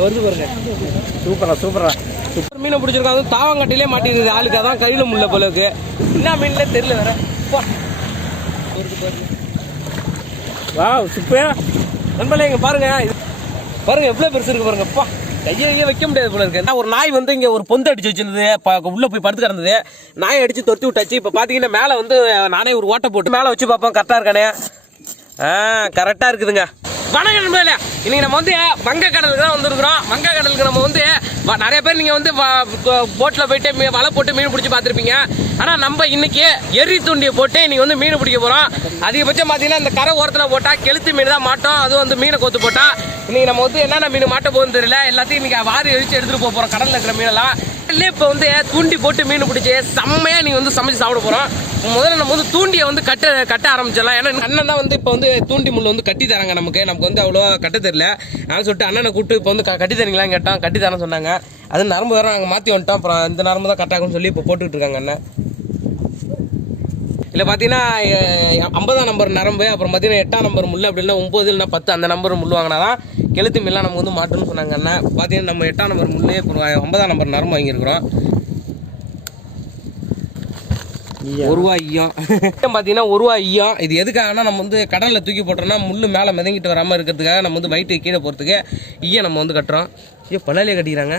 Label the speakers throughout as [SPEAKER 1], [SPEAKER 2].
[SPEAKER 1] வருது பாருங்க சூப்பரா சூப்பரா சூப்பர் மீனை பிடிச்சிருக்கோம். அதுவும் தாவங்கட்டிலே மாட்டிருக்குது. ஆளுக்கு அதான் கையில் முள்ள போல இருக்கு. என்ன மீன்ல தெரியல வேற. வாவ் சூப்பரா. நண்பர்களே இங்க பாருங்க. பாருங்க எவ்வளவு பெருசு இருக்கு பாருங்க. அப்பா கையிலேயே வைக்க முடியாது போல இருக்கு. ஒரு நாய் வந்து இங்க ஒரு பொந்து அடிச்சு வச்சிருந்தது. உள்ள போய் படுத்து கிடந்தது. நாய் அடிச்சு தொத்தி விட்டாச்சு. இப்ப பாத்தீங்கன்னா மேல வந்து நானே ஒரு ஓட்டை போட்டு மேல வச்சு பார்ப்போம். கரெக்டா இருக்கானே? ஆ கரெக்டா இருக்குதுங்க. வணக்கம் நண்பர்களே. இன்னைக்கு நம்ம வந்து வங்கக்கடலுக்கு தான் வந்திருக்கிறோம். வங்கக்கடலுக்கு நம்ம வந்து நிறைய பேர் நீங்கள் வந்து போட்டில் போயிட்டு மீ- வலை போட்டு மீன் பிடிச்சி பார்த்துருப்பீங்க. ஆனால் நம்ம இன்னைக்கு எரி தூண்டியை போட்டு இன்னைக்கு வந்து மீன் பிடிக்க போகிறோம் அதிகபட்சம் பார்த்தீங்கன்னா இந்த கரை ஓரத்தில் போட்டால் கெளுத்து மீன் தான் மாட்டோம். அதுவும் வந்து மீனை கொத்து போட்டால் இன்னைக்கு நம்ம வந்து என்னென்ன மீன் மாட்ட போகுதுன்னு தெரியல. எல்லாத்தையும் இன்னைக்கு வாரி அழிச்சு எடுத்துகிட்டு போக போகிறோம் கடலில் இருக்கிற மீனெல்லாம். இப்போ வந்து தூண்டி போட்டு மீன் பிடிச்சி செம்மையாக நீங்கள் வந்து சமைச்சு சாப்பிட போகிறோம் முதல்ல நம்ம வந்து தூண்டியை வந்து கட்ட கட்ட ஆரம்பிச்சிடலாம். ஏன்னா அண்ணன் தான் வந்து இப்போ வந்து தூண்டி முள் வந்து கட்டி தராங்க நமக்கு. நமக்கு வந்து அவ்வளோ கட்ட தெரியல. நான் சொல்லிட்டு அண்ணனை கூப்பிட்டு இப்போ வந்து க- கட்டி தரீங்களான்னு கேட்டோம் கட்டி தரேன்னு சொன்னாங்க. அது நரம்பு வேறு நாங்கள் மாற்றி வந்துட்டோம். அப்புறம் இந்த நரம்பு தான் கட்டாகும்னு சொல்லி இப்போ போட்டுக்கிட்டு இருக்காங்க அண்ணன். இல்லை பார்த்தீங்கன்னா ஐம்பதாம் நம்பர் நரம்பு அப்புறம் பார்த்தீங்கன்னா எட்டாம் நம்பர் முள் அப்படின்னா ஒம்பது இல்லைன்னா பத்து அந்த நம்பர் முள் வாங்கினா தான் கெழுத்து மில்லாம் நமக்கு வந்து மாட்டுன்னு சொன்னாங்க அண்ணன். பார்த்தீங்கன்னா நம்ம எட்டாம் நம்பர் முள்ளே அப்புறம் ஐம்பதாம் நம்பர் நரம்பு வாங்கியிருக்கிறோம். ஒரு ரூபா ஐயம் பார்த்தீங்கன்னா ஒரு ரூபா ஐயம் இது எதுக்காகனா நம்ம வந்து கடலில் தூக்கி போட்டோம்னா முள் மேலே மிதங்கிட்டு வராமல் இருக்கிறதுக்காக நம்ம வந்து வயிற்று கீழே போகிறதுக்கு ஈயம் நம்ம வந்து கட்டுறோம். ஐயோ பண்ணலையே கட்டிக்கிறாங்க.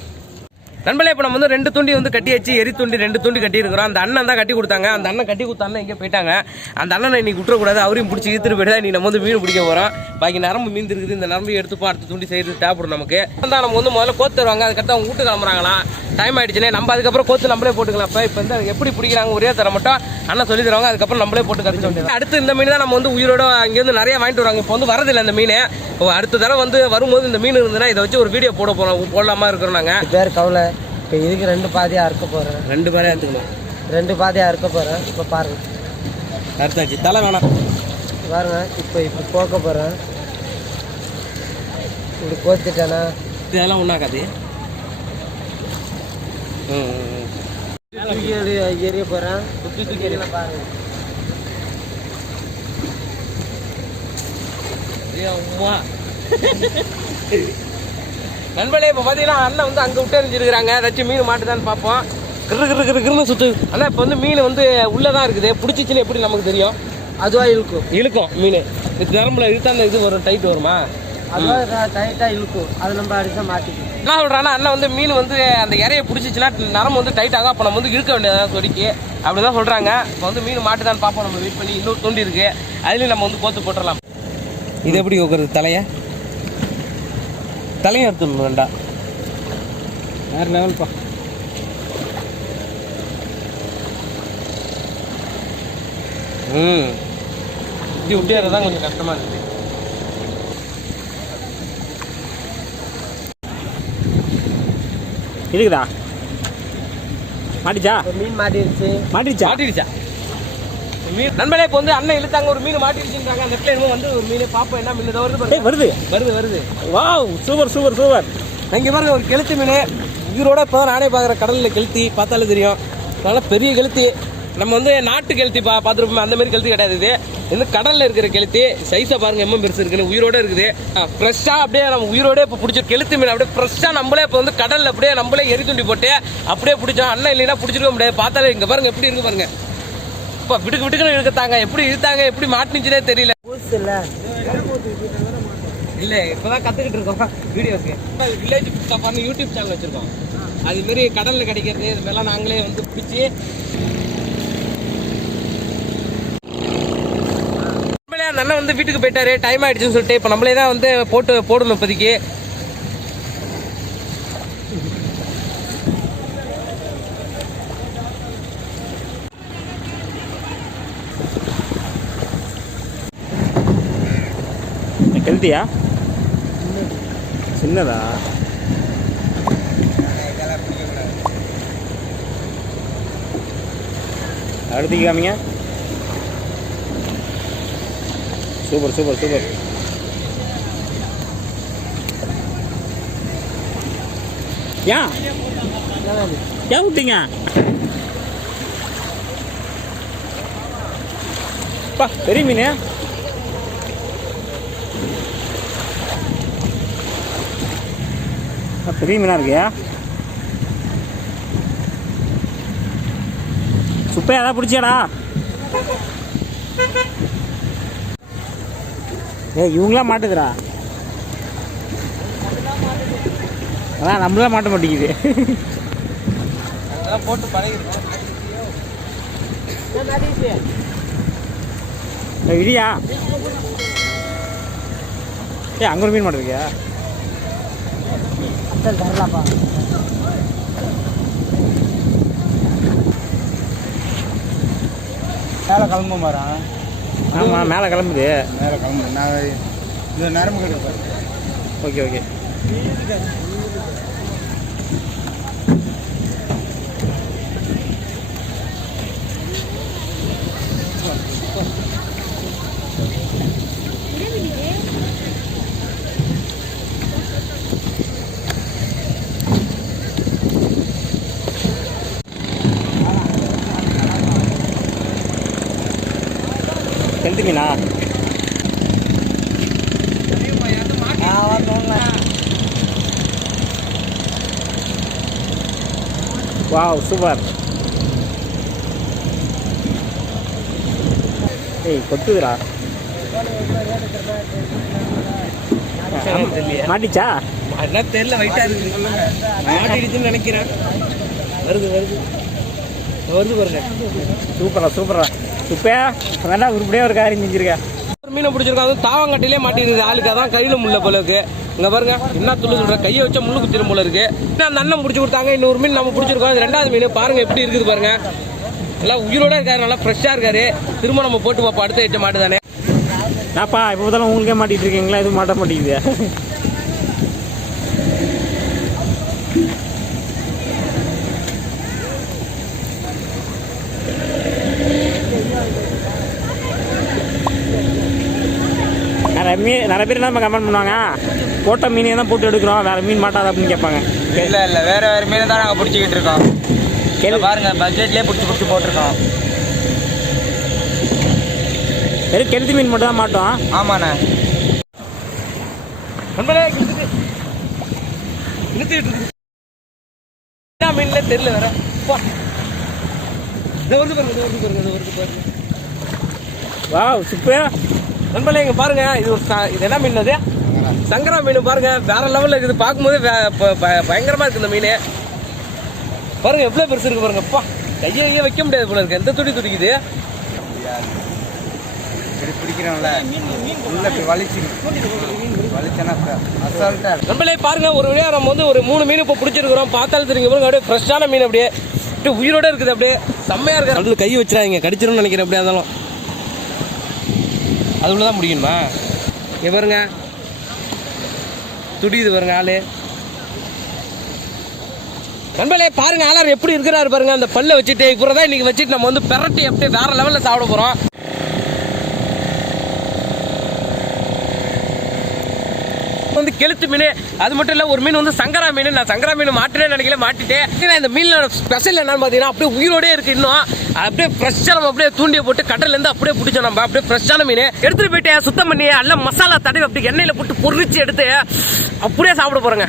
[SPEAKER 1] நண்பர்களே இப்போ நம்ம வந்து ரெண்டு துண்டி வந்து கட்டி வச்சு எரி துண்டி ரெண்டு துண்டி கட்டியிருக்கிறோம். அந்த அண்ணன் தான் கட்டி கொடுத்தாங்க. அந்த அண்ணன் கட்டி கொடுத்த அண்ணன் எங்கே போயிட்டாங்க. அந்த அண்ணனை இன்னைக்கு விட்டுறக்கூடாது. அவரையும் பிடிச்சி இழுத்துட்டு போயிட்டு நீ நம்ம வந்து மீன் பிடிக்க போகிறோம் பாக்கி நரம்பு மீன் இருக்குது இந்த நரம்பு எடுத்துப்போம் அடுத்த துண்டி செய்கிறது தேவைப்படும் நமக்கு. தான் நம்ம வந்து முதல்ல கோத்து தருவாங்க. அதுக்கடுத்து அவங்க வீட்டு கிளம்புறாங்களாம். டைம் ஆயிடுச்சுனே நம்ம அதுக்கப்புறம் கோத்து நம்மளே போட்டுக்கலாம். இப்போ இப்போ வந்து அது எப்படி பிடிக்கிறாங்க ஒரே தர மட்டும் அண்ணன் சொல்லி தருவாங்க. அதுக்கப்புறம் நம்மளே போட்டு கற்றுக்க வேண்டியது அடுத்து இந்த மீன் தான் நம்ம வந்து உயிரோட அங்கேருந்து நிறைய வாங்கிட்டு வராங்க இப்போ வந்து வரதில்லை இந்த மீன். இப்போ அடுத்த தடவை வந்து வரும்போது இந்த மீன் இருந்ததுன்னா இதை வச்சு ஒரு வீடியோ போட போகிறோம் போடலாமா இருக்கிறோம் நாங்கள்
[SPEAKER 2] பேர் கவலை இப்போ இதுக்கு ரெண்டு பாதியாக அறுக்க போகிறேன்
[SPEAKER 1] ரெண்டு பேரே எடுத்துக்கணும்
[SPEAKER 2] ரெண்டு பாதியாக அறுக்க போகிறேன் இப்போ பாருங்க.
[SPEAKER 1] கருத்தாச்சு தலை வேணாம்.
[SPEAKER 2] பாருங்க. இப்போ இப்போ போக்க போகிறேன் இப்படி கோத்துட்டேனா
[SPEAKER 1] இதெல்லாம் ஒன்றாக்காது
[SPEAKER 2] எரிய போகிறேன் தூக்கி தூக்கி எறிய பாருங்க
[SPEAKER 1] அம்மா. நண்பர்களே இப்போ பார்த்தீங்கன்னா அண்ணன் வந்து அங்கே விட்டு எறிஞ்சிருக்கிறாங்க. ஏதாச்சும் மீன் மாட்டுதான்னு பார்ப்போம். கிரு கிரு கிரு கிருன்னு சுத்து. அண்ணா இப்போ வந்து மீன் வந்து உள்ளே தான் இருக்குது. பிடிச்சிச்சின்னு எப்படி நமக்கு தெரியும்?
[SPEAKER 2] அதுவாக இழுக்கும்.
[SPEAKER 1] இழுக்கும் மீன். இது நரம்புல இழுத்தா அந்த இது வரும் டைட் வருமா?
[SPEAKER 2] அதுவாக டைட்டாக இழுக்கும். அது நம்ம அடிச்சா மாட்டிக்கும்.
[SPEAKER 1] என்ன சொல்கிறான்னா அண்ணன் வந்து மீன் வந்து அந்த இறையை பிடிச்சிச்சுன்னா நரம்பு வந்து டைட் ஆகும். அப்போ நம்ம வந்து இழுக்க வேண்டியதான் சொடிக்கு. அப்படி தான் சொல்கிறாங்க இப்போ வந்து மீன் மாட்டுதான்னு பார்ப்போம். நம்ம வெயிட் பண்ணி இன்னொரு தோண்டி இருக்கு. அதுலேயும் நம்ம வந்து கோத்து போட்டுடலாம் இது எப்படி வைக்கிறது தலையை? தலையை எடுத்துடணும் வேண்டா
[SPEAKER 2] வேறு லெவல்ப்பா
[SPEAKER 1] ம். இப்படி விட்டு தான் கொஞ்சம் கஷ்டமாக இருக்குது
[SPEAKER 3] இருக்குதா? மாட்டிச்சா?
[SPEAKER 2] மீன் மாட்டிருச்சு.
[SPEAKER 3] மாட்டிச்சா
[SPEAKER 1] மாட்டிடுச்சா மீன் நண்பர்களே இப்போ வந்து அண்ணன் இழுத்தாங்க ஒரு மீன் மாட்டிடுச்சுன்றாங்க அந்த இடத்துல வந்து ஒரு மீன் பார்ப்போம் என்ன மீன்? வருது
[SPEAKER 3] வருது.
[SPEAKER 1] வருது வருது.
[SPEAKER 3] Wow super super super.
[SPEAKER 1] இங்கே பாருங்க ஒரு கெளுத்தி மீன். உயிரோட இப்போ தான் நானே பார்க்குறேன் கடலில் கெளுத்தி பார்த்தாலே தெரியும். நல்லா பெரிய கெளுத்தி. நம்ம வந்து நாட்டு கெளுத்தி பா பார்த்துருப்போம் அந்த மாதிரி கெளுத்தி கிடையாது இது. இது கடலில் இருக்கிற கெளுத்தி சைஸை பாருங்க எம்ம பெருசு இருக்குன்னு உயிரோட இருக்குது. ஃப்ரெஷ்ஷாக அப்படியே நம்ம உயிரோட இப்போ பிடிச்ச கெளுத்தி மீன் அப்படியே ஃப்ரெஷ்ஷாக நம்மளே இப்போ வந்து கடலில் அப்படியே நம்மளே எரி துண்டி போட்டு அப்படியே பிடிச்சோம். அண்ணன் இல்லைன்னா பிடிச்சிருக்க முடியாது. பார்த்தாலே இங்கே பாருங்க எப்படி இருக்கு பாருங்க. இப்போ விட்டுக்கு விட்டுக்குன்னு இழுக்கத்தாங்க. எப்படி இழுத்தாங்க எப்படி மாட்டினுச்சுனே தெரியல.
[SPEAKER 2] இல்லை
[SPEAKER 1] இப்பதான் கத்துக்கிட்டு இருக்கோம் வீடியோஸ்க்கு வில்லேஜ் பண்ணி யூடியூப் சேனல் வச்சிருக்கோம். அது மாரி கடல்ல கிடைக்கிறது இது மாதிரிலாம் நாங்களே வந்து பிடிச்சி அந்த அண்ணன் வந்து வீட்டுக்கு போயிட்டாரு. டைம் ஆயிடுச்சுன்னு சொல்லிட்டு இப்போ நம்மளே தான் வந்து போட்டு போடணும் இப்போதைக்கு.
[SPEAKER 3] ஹெல்த்தியா சின்னதா? அடுத்து காமிங்க. Super super super. ஏன் ஏன் விட்டீங்க பா பெரிய மீன். பெரிய மீனா இருக்கியா சுப்பையா ஏதாவது பிடிச்சியாடா? ஏ இவங்களாம் மாட்டுதுடா. அதான் நம்மளாம் மாட்ட மாட்டேங்குது.
[SPEAKER 1] அதெல்லாம் போட்டு பழகிருக்கோம்.
[SPEAKER 3] ஏய், இடியா. ஏ அங்கே ஒரு மீன் மாட்டிருக்கியா?
[SPEAKER 2] தரலாப்பா.
[SPEAKER 4] மேலே கிளம்ப மாறான்
[SPEAKER 3] ஆமாம் மேலே கிளம்புது.
[SPEAKER 4] மேலே கிளம்பு நான் இந்த நரம்பு
[SPEAKER 3] ஓகே ஓகே. கெளுத்தி மீனா வாவ் சூப்பர் ஏய் கொத்துதுடா மாட்டிச்சா
[SPEAKER 1] என்ன தெரியல வெயிட்டா இருக்கு மாட்டிடுச்சுன்னு நினைக்கிறேன் வருது வருது வருது பாருங்க
[SPEAKER 3] சூப்பரா சூப்பரா சுப்பையா வேணா உருப்படியாக ஒரு காரியம் செஞ்சிருக்க.
[SPEAKER 1] ஒரு மீனை பிடிச்சிருக்கோம் அதுவும் தாவங்கட்டிலே மாட்டிருக்குது. ஆளுக்கு அதான் கையில முள்ள போல இருக்கு. இங்க பாருங்க என்ன துள்ளு சொல்ற? கையை வச்சா முள்ளு குத்திரும் போல இருக்கு. அந்த அண்ணன் பிடிச்சி கொடுத்தாங்க இன்னொரு மீன் நம்ம பிடிச்சிருக்கோம். ரெண்டாவது மீன். பாருங்க எப்படி இருக்குது பாருங்க. எல்லாம் உயிரோட இருக்காரு நல்லா ஃப்ரெஷ்ஷா இருக்காரு. திரும்ப நம்ம போட்டு பார்ப்போம். அடுத்த ஐட்டம் மாட்டு தானே
[SPEAKER 3] நாப்பா இப்போ உங்களுக்கே மாட்டிட்டு இருக்கீங்களா? எதுவும் மாட்ட மாட்டேங்குது மீன் நிறைய பேர் என்ன கமெண்ட் பண்ணுவாங்க போட்ட மீனே தான் போட்டு எடுக்கிறோம் வேற மீன் மாட்டாத அப்படின்னு கேட்பாங்க.
[SPEAKER 4] இல்லை இல்லை வேற வேற மீன் தான் நாங்கள் பிடிச்சிக்கிட்டு இருக்கோம்.
[SPEAKER 3] கேளு.
[SPEAKER 4] இங்க பாருங்க பட்ஜெட்லேயே பிடிச்சி பிடிச்சி போட்டிருக்கோம்.
[SPEAKER 3] வெறும் கெளுத்தி மீன் மட்டும் தான் மாட்டோம்.
[SPEAKER 4] ஆமாண்ணே.
[SPEAKER 1] மீன்ல தெரியல வேற. வருது பாருங்க வருது பாருங்க வருது பாருங்க.
[SPEAKER 3] வாவ் சுப்பையா
[SPEAKER 1] நண்பர்களே இங்க பாருங்க இது ஒரு ச- இது என்ன மீன் அது? சங்கரா மீன் பாருங்க. வேற லெவல்ல இருக்குது. பார்க்கும்போது வே- ப- ப- பயங்கரமா இருக்கு இந்த மீன். பாருங்க எவ்வளவு பெருசு இருக்கு பாருங்க. அப்பா கையை கையை வைக்க முடியாது போல இருக்கு. எந்த துடி துடிக்குது? நண்பர்களே பாருங்க ஒரு வழியா நம்ம வந்து ஒரு மூணு மீன் இப்போ பிடிச்சிருக்கிறோம். பார்த்தாலும் தெரியுங்க பாருங்க அப்படியே ஃப்ரெஷ்ஷான மீன் அப்படியே. அப்படியே உயிரோட இருக்குது அப்படியே. செம்மையா இருக்கு. அதுல கை வச்சிடாதீங்க. கடிச்சிரும்னு நினைக்கிறேன் அப்படியே இருந்தாலும். அதுக்குள்ளே தான் முடியுமா இங்க பாருங்க. துடியுது பாருங்க ஆளு. நண்பர்களே பாருங்க ஆளார் எப்படி இருக்கிறாரு பாருங்க. அந்த பல்ல வச்சுட்டு இப்போ தான் இன்னைக்கு வச்சுட்டு நம்ம வந்து பெரட்டி அப்படியே வேற லெவலில் சாப்பிட போகிறோம் வந்து கெளுத்து மீன் அது மட்டும் இல்லை ஒரு மீன் வந்து சங்கரா மீன். நான் சங்கரா மீன் மாட்டினே நினைக்கல மாட்டிட்டேன். ஏன்னா இந்த மீனோட ஸ்பெஷல் என்னன்னு பார்த்தீங்கன்னா அப்படியே உயிரோடே இருக்கு இன்னும். அப்படியே ஃப்ரெஷ்ஷாக நம்ம அப்படியே தூண்டியை போட்டு கடல்லேருந்து அப்படியே பிடிச்சோம் நம்ம. அப்படியே ஃப்ரெஷ்ஷான மீன். எடுத்துகிட்டு போயிட்டு சுத்தம் பண்ணி எல்லாம் மசாலா தடவி அப்படி எண்ணெயில் போட்டு பொரிச்சு எடுத்து அப்படியே சாப்பிட போகிறேங்க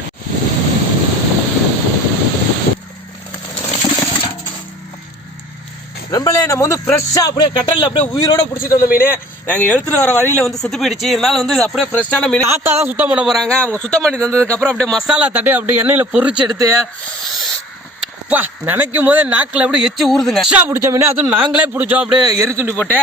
[SPEAKER 1] நண்பர்களே நம்ம வந்து ஃப்ரெஷ்ஷாக அப்படியே கட்டலில் அப்படியே உயிரோட பிடிச்சிட்டு வந்த மீன். நாங்கள் எடுத்துகிட்டு வர வழியில் வந்து செத்து போயிடுச்சு. இருந்தாலும் வந்து இது அப்படியே ஃப்ரெஷ்ஷான மீன். ஆத்தா தான் சுத்தம் பண்ண போகிறாங்க அவங்க சுத்தம் பண்ணி தந்ததுக்கப்புறம் அப்படியே மசாலா தட்டி அப்படியே எண்ணெயில் பொரிச்சு எடுத்து அப்பா நினைக்கும் போதே நாக்கில் அப்படியே எச்சி ஊறுதுங்க. எக்ஸ்ட்ரா பிடிச்ச மீன் அதுவும் நாங்களே பிடிச்சோம் அப்படியே எரி துண்டி போட்டு.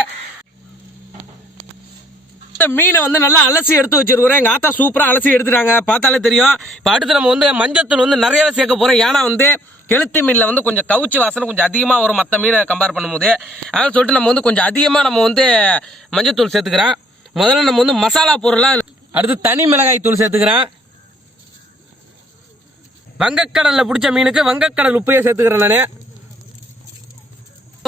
[SPEAKER 1] மீனை வந்து நல்லா அலசி எடுத்து வச்சிருக்கிறோம். எங்கள் ஆத்தா சூப்பராக அலசி எடுத்துட்டாங்க. பார்த்தாலே தெரியும். இப்போ அடுத்து நம்ம வந்து மஞ்சத்தூள் வந்து நிறையவே சேர்க்க போகிறோம் ஏன்னா வந்து கெளுத்தி மீனில் வந்து கொஞ்சம் கவுச்சி வாசனை கொஞ்சம் அதிகமாக வரும். மற்ற மீனை கம்பேர் பண்ணும்போது. அதனால் சொல்லிட்டு நம்ம வந்து கொஞ்சம் அதிகமாக நம்ம வந்து மஞ்சத்தூள் சேர்த்துக்கிறோம். முதல்ல நம்ம வந்து மசாலா பொருளாக அடுத்து தனி மிளகாய் தூள் சேர்த்துக்கிறேன் வங்கக்கடலில் பிடிச்ச மீனுக்கு வங்கக்கடல் உப்பையே சேர்த்துக்கிறேன் நான்.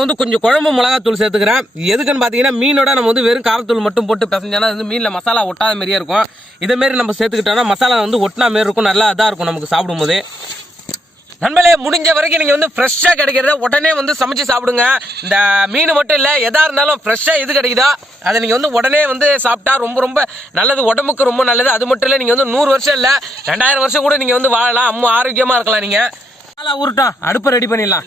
[SPEAKER 1] வந்து கொஞ்சம் குழம்பு மிளகாத்தூள் சேர்த்துக்கிறேன். எதுக்குன்னு பார்த்தீங்கன்னா மீனோட நம்ம வந்து வெறும் காரத்தூள் மட்டும் போட்டு பிசைஞ்சோன்னா அது வந்து மீனில் மசாலா ஒட்டாத மாதிரியே இருக்கும். இதே மாரி நம்ம சேர்த்துக்கிட்டோம்னா மசாலா வந்து ஒட்டினா மாரி இருக்கும். நல்லா இதாக இருக்கும் நமக்கு சாப்பிடும்போது. நண்பர்களே முடிஞ்ச வரைக்கும் நீங்கள் வந்து ஃப்ரெஷ்ஷாக கிடைக்கிறத உடனே வந்து சமைச்சு சாப்பிடுங்க. இந்த மீன் மட்டும் இல்லை எதாக இருந்தாலும் ஃப்ரெஷ்ஷாக எது கிடைக்குதோ? அதை நீங்கள் வந்து உடனே வந்து சாப்பிட்டா ரொம்ப ரொம்ப நல்லது. உடம்புக்கு ரொம்ப நல்லது. அது மட்டும் இல்லை நீங்கள் வந்து நூறு வருஷம் இல்லை ரெண்டாயிரம் வருஷம் கூட நீங்கள் வந்து வாழலாம். அம்மா ஆரோக்கியமாக இருக்கலாம் நீங்கள் நல்லா உருட்டோம் அடுப்பை ரெடி பண்ணிடலாம்.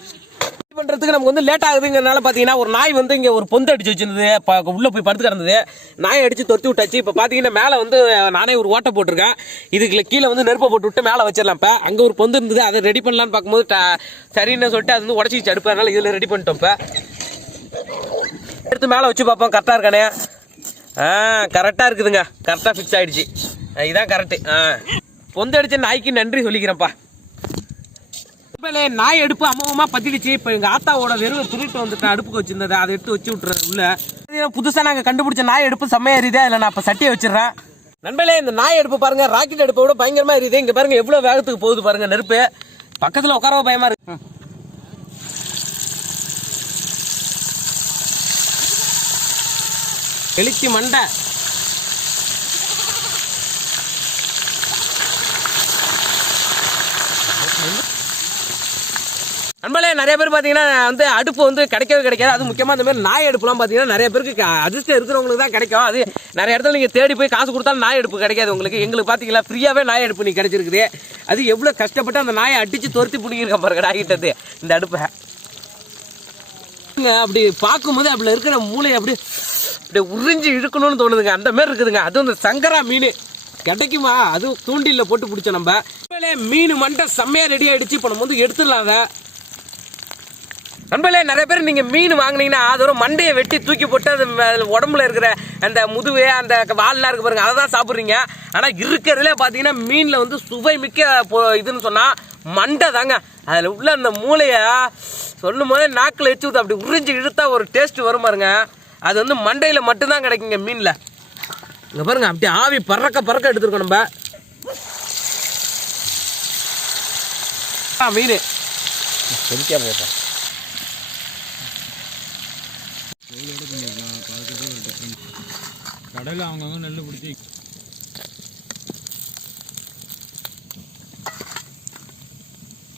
[SPEAKER 1] பண்ணுறதுக்கு நமக்கு வந்து லேட் ஆகுதுங்கிறனால பார்த்தீங்கன்னா ஒரு நாய் வந்து இங்கே ஒரு பொந்து அடிச்சு வச்சிருந்தது. ப- உள்ள போய் படுத்து கிடந்தது. நாயை அடிச்சு தொத்தி விட்டாச்சு. இப்போ பார்த்தீங்கன்னா மேலே வந்து நானே ஒரு ஓட்டை போட்டிருக்கேன். இதுக்கு கீழே வந்து நெருப்பை போட்டு விட்டு மேலே வச்சிடலாம். இப்போ அங்கே ஒரு பொந்து இருந்தது. அதை ரெடி பண்ணலான்னு பார்க்கும்போது சரின்னு சொல்லிட்டு அது வந்து உடச்சிச்சு அடுப்பு அதனால இதில் ரெடி பண்ணிட்டோம் இப்போ. எடுத்து மேலே வச்சு பார்ப்போம். கரெக்டாக இருக்கானே? ஆ கரெக்டாக இருக்குதுங்க. கரெக்டாக ஃபிக்ஸ் ஆயிடுச்சு. இதுதான் இதான் கரெக்டு ஆ. பொந்து அடிச்ச நாய்க்கு நன்றி சொல்லிக்கிறேன்ப்பா. இப்ப நாய் அடுப்பு அம்மாவமா பத்திடுச்சு. இப்போ எங்க ஆத்தாவோட வெறும் திருட்டு வந்துட்டேன் அடுப்புக்கு வச்சிருந்தது அதை எடுத்து வச்சு விட்டுறேன் உள்ள. புதுசாக புதுசா நாங்க கண்டுபிடிச்ச நாய் அடுப்பு செம்மையா இருக்குது அதில் நான் இப்போ சட்டியை வச்சிடுறேன். நண்பர்களே இந்த நாய் எடுப்பு பாருங்க ராக்கெட் அடுப்பை விட பயங்கரமா இருக்குது இங்க பாருங்க எவ்வளவு வேகத்துக்கு போகுது பாருங்க நெருப்பு. பக்கத்துல உட்காரவ பயமா இருக்கு. எழுச்சி மண்டை. நண்பர்களே நிறைய பேர் பார்த்தீங்கன்னா வந்து அடுப்பு வந்து கிடைக்கவே கிடைக்காது. அது முக்கியமாக இந்த மாதிரி நாய் அடுப்புலாம் பார்த்தீங்கன்னா நிறைய பேருக்கு அதிர்ஷ்டம் இருக்கிறவங்களுக்கு தான் கிடைக்கும். அது நிறைய இடத்துல நீங்கள் தேடி போய் காசு கொடுத்தாலும் நாய் அடுப்பு கிடைக்காது உங்களுக்கு. எங்களுக்கு பார்த்தீங்களா ஃப்ரீயாகவே நாய் அடுப்பு நீ கிடைச்சிருக்குது. அது எவ்வளோ கஷ்டப்பட்டு அந்த நாயை அடித்து துரத்தி பிடிங்கிருக்க பாருங்க நாய்கிட்டது இந்த அடுப்பை. அப்படி பார்க்கும்போது அப்படி இருக்கிற மூளை அப்படி அப்படி உறிஞ்சி இழுக்கணும்னு தோணுதுங்க. அந்த மாதிரி இருக்குதுங்க. அதுவும் இந்த சங்கரா மீன். கிடைக்குமா? அதுவும் தூண்டிலில் போட்டு பிடிச்சோம் நம்ம. மீன் மண்டை செம்மையாக ரெடி ஆகிடுச்சு இப்போ நம்ம வந்து எடுத்துடலாம் அதை. நண்பர்களே நிறைய பேர் நீங்கள் மீன் வாங்கினீங்கன்னா அதோட மண்டையை வெட்டி தூக்கி போட்டு அது உடம்புல இருக்கிற அந்த முதுகு அந்த வால்லாம் இருக்கு பாருங்க அதை தான் சாப்பிட்றீங்க. ஆனால் இருக்கிறதுல பார்த்தீங்கன்னா மீனில் வந்து சுவை மிக்க இதுன்னு சொன்னால் மண்டை தாங்க. அதில் உள்ள அந்த மூளையை சொல்லும் போதே நாக்கில் வச்சு விட்டு அப்படி உறிஞ்சி இழுத்தா ஒரு டேஸ்ட் வரும் பாருங்க. அது வந்து மண்டையில் மட்டும்தான் கிடைக்குங்க மீனில். இங்கே பாருங்க அப்படியே ஆவி பறக்க பறக்க எடுத்துருக்கோம் நம்ம. ஆ, மீன்
[SPEAKER 3] ஒரு டிஃப்ரெண்ட்
[SPEAKER 5] கடையில் அவங்கவுங்க நெல் பிடிச்சி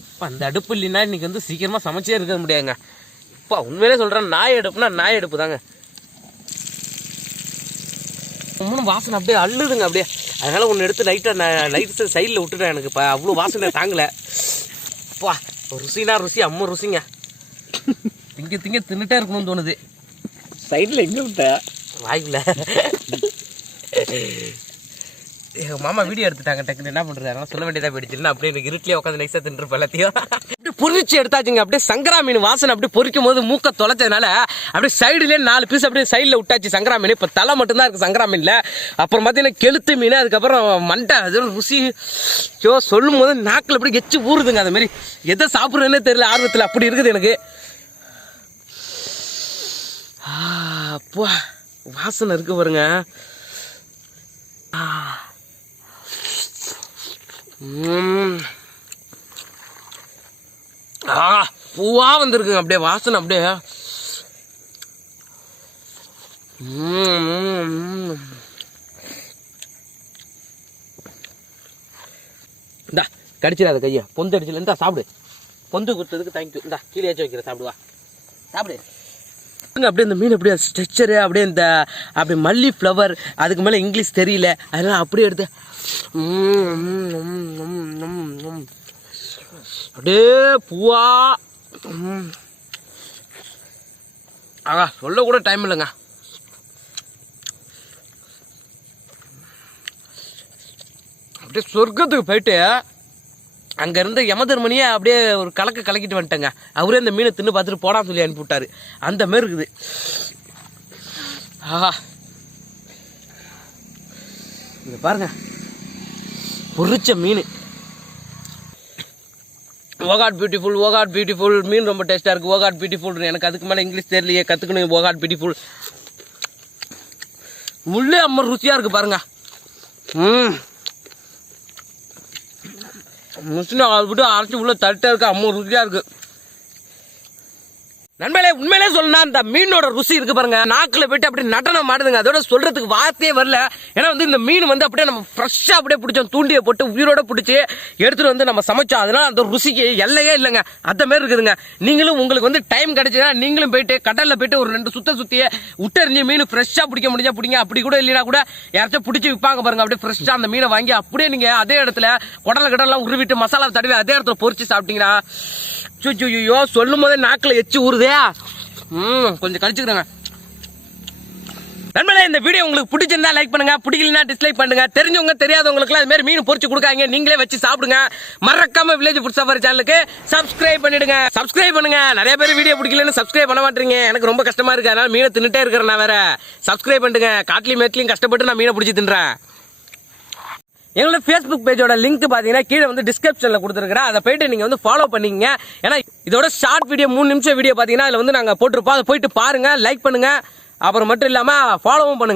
[SPEAKER 1] அப்பா, அந்த அடுப்பு இல்லைன்னா இன்னைக்கு வந்து சீக்கிரமாக சமைச்சே இருக்க முடியாதுங்க. இப்போ உண்மையிலே சொல்கிறேன் நாய் அடுப்புனா நாய் அடுப்பு தாங்க. மூணு வாசனை அப்படியே அள்ளுதுங்க அப்படியே. அதனால ஒன்று எடுத்து லைட்டாக லைட் சைடில் விட்டுட்டேன் எனக்கு. இப்போ அவ்வளோ வாசனை தாங்கல. அப்பா ருசினா ருசி அம்மா ருசிங்க. திங்க திங்க தின்னுட்டே இருக்கணும்னு தோணுது.
[SPEAKER 3] சைடில் எங்கே விட்ட?
[SPEAKER 1] வாய்க்குல எங்கள் மாமா வீடியோ எடுத்துட்டாங்க டக்குன்னு என்ன பண்ணுறாரு சொல்ல வேண்டியதாக போயிடுச்சு. அப்படியே எனக்கு இருட்டிலே உட்காந்து நைஸா தின்றுப்ப எல்லாத்தையும். அப்படியே பொறிச்சு எடுத்தாச்சுங்க. அப்படியே சங்கரா மீன் வாசனை அப்படியே பொரிக்கும் போது மூக்க தொலைச்சதுனால அப்படியே சைடுலேயே நாலு பீஸ் அப்படியே சைடில் விட்டாச்சு சங்கரா மீன். இப்போ தலை மட்டும்தான் இருக்கு சங்கரா மீன்ல. அப்புறம் பார்த்தீங்கன்னா கெளுத்து மீன் அதுக்கப்புறம் மண்டை அது ருசி. ஐயோ சொல்லும் போது நாக்கில் அப்படியே எச்சு ஊறுதுங்க. அதுமாரி மாதிரி எதை சாப்பிட்றதுன்னே தெரியல. ஆர்வத்தில் அப்படி இருக்குது எனக்கு. ஆ, அப்பா வாசனை இருக்கு பாருங்க. ஆ. ஆ பூவா வந்திருக்குங்க. அப்படியே வாசனை அப்படியே. இந்தா கடிச்சிடாத கையை. பொந்து அடிச்சல இந்தா சாப்பிடு. பொந்து கொடுத்ததுக்கு தேங்க்யூ இந்தா கீழே ஏச்சு வைக்கிறேன் சாப்பிடுவா சாப்பிடு. டக்குன்னு அப்படியே அந்த மீன் அப்படியே ஸ்ட்ரெச்சரு அப்படியே இந்த அப்படி மல்லி ஃப்ளவர் அதுக்கு மேலே இங்கிலீஷ் தெரியல. அதெல்லாம் அப்படியே எடுத்து அப்படியே பூவா ஆகா சொல்லக்கூட டைம் இல்லைங்க. அப்படியே சொர்க்கத்துக்கு போயிட்டு அங்கே இருந்த யமதர்மனியே அப்படியே ஒரு கலக்க கலக்கிட்டு வந்துட்டேங்க. அவரே அந்த மீனை தின்னு பார்த்துட்டு போடான்னு சொல்லி அனுப்பிவிட்டாரு அந்த மாதிரி இருக்குது. ஆஹா. இங்கே பாருங்க. பொறிச்ச மீன். ஓகாட் பியூட்டிஃபுல் ஓகாட் பியூட்டிஃபுல் மீன் ரொம்ப டேஸ்ட்டாக இருக்குது ஓகாட் பியூட்டிஃபுல் எனக்கு அதுக்கு மேலே இங்கிலீஷ் தெரியலையே. கற்றுக்கணும் ஓகாட் பியூட்டிஃபுல் முள்ளே அம்மா ருசியாக இருக்குது பாருங்க. ம். முஸ்லிம் அதை விட்டு அரைச்சி உள்ளே தட்டா இருக்குது அம்மா ருசியாக இருக்குது நண்பர்களே உண்மையிலே சொல்லணும் அந்த மீனோட ருசி இருக்கு பாருங்க. நாக்குல போயிட்டு அப்படியே நடனம் ஆடுதுங்க. அதோட சொல்றதுக்கு வார்த்தையே வரல. ஏன்னா வந்து இந்த மீன் வந்து அப்படியே நம்ம ஃப்ரெஷ்ஷா அப்படியே பிடிச்சோம். தூண்டியை போட்டு உயிரோட பிடிச்சி எடுத்துட்டு வந்து நம்ம சமைச்சோம். அதனால அந்த ருசிக்கு எல்லையே இல்லைங்க. அந்த மாதிரி இருக்குதுங்க. நீங்களும் உங்களுக்கு வந்து டைம் கிடைச்சதுன்னா நீங்களும் போயிட்டு கடல்ல போயிட்டு ஒரு ரெண்டு சுத்த சுற்றியே விட்டறிஞ்சு மீன் ஃப்ரெஷ்ஷா பிடிக்க முடிஞ்சா பிடிங்க. அப்படி கூட இல்லைனா கூட யாராச்சும் பிடிச்சி விற்பாங்க பாருங்க. அப்படியே ஃப்ரெஷ்ஷா அந்த மீனை வாங்கி அப்படியே நீங்க அதே இடத்துல குடல கடலாம் உருவிட்டு மசாலா தடவி அதே இடத்துல பொறிச்சு சாப்பிட்டீங்கன்னா ஐயோ சொல்லும் போதே நாக்கில் எச்சு ஊறுதே. ம் கொஞ்சம் கழிச்சுக்கிறேங்க நண்பர்களே இந்த வீடியோ உங்களுக்கு பிடிச்சிருந்தா லைக் பண்ணுங்க. பிடிக்கலனா டிஸ்லைக் பண்ணுங்க. தெரிஞ்சவங்க தெரியாதவங்களுக்குலாம் அது மாதிரி மீன் பொறிச்சு கொடுக்காங்க நீங்களே வச்சு சாப்பிடுங்க. மறக்காம வில்லேஜ் ஃபுட் சஃபர் சேனலுக்கு சப்ஸ்கிரைப் பண்ணிடுங்க. சப்ஸ்கிரைப் பண்ணுங்க. நிறைய பேர் வீடியோ பிடிக்கலன்னு சப்ஸ்கிரைப் பண்ண மாட்டீங்க. எனக்கு ரொம்ப கஷ்டமா இருக்கு. அதனால மீனை தின்னுட்டே இருக்கிறேன் நான் வேற. சப்ஸ்கிரைப் பண்ணுங்க காட்லியும் மேட்லையும் கஷ்டப்பட்டு நான் மீனை பிடிச்சி தின்றேன். எங்களோட ஃபேஸ்புக் பேஜோட லிங்க் பார்த்தீங்கன்னா கீழே வந்து டிஸ்கிரிப்ஷனில் கொடுத்துருக்குறேன். அதை போயிட்டு நீங்கள் வந்து ஃபாலோ பண்ணிக்கங்க. ஏன்னா இதோட ஷார்ட் வீடியோ மூணு நிமிஷம் வீடியோ பார்த்தீங்கன்னா அதில் வந்து நாங்கள் போட்டிருப்போம். அதை போயிட்டு பாருங்கள் லைக் பண்ணுங்கள் அப்புறம் மட்டும் இல்லாமல் ஃபாலோவும் பண்ணுங்கள்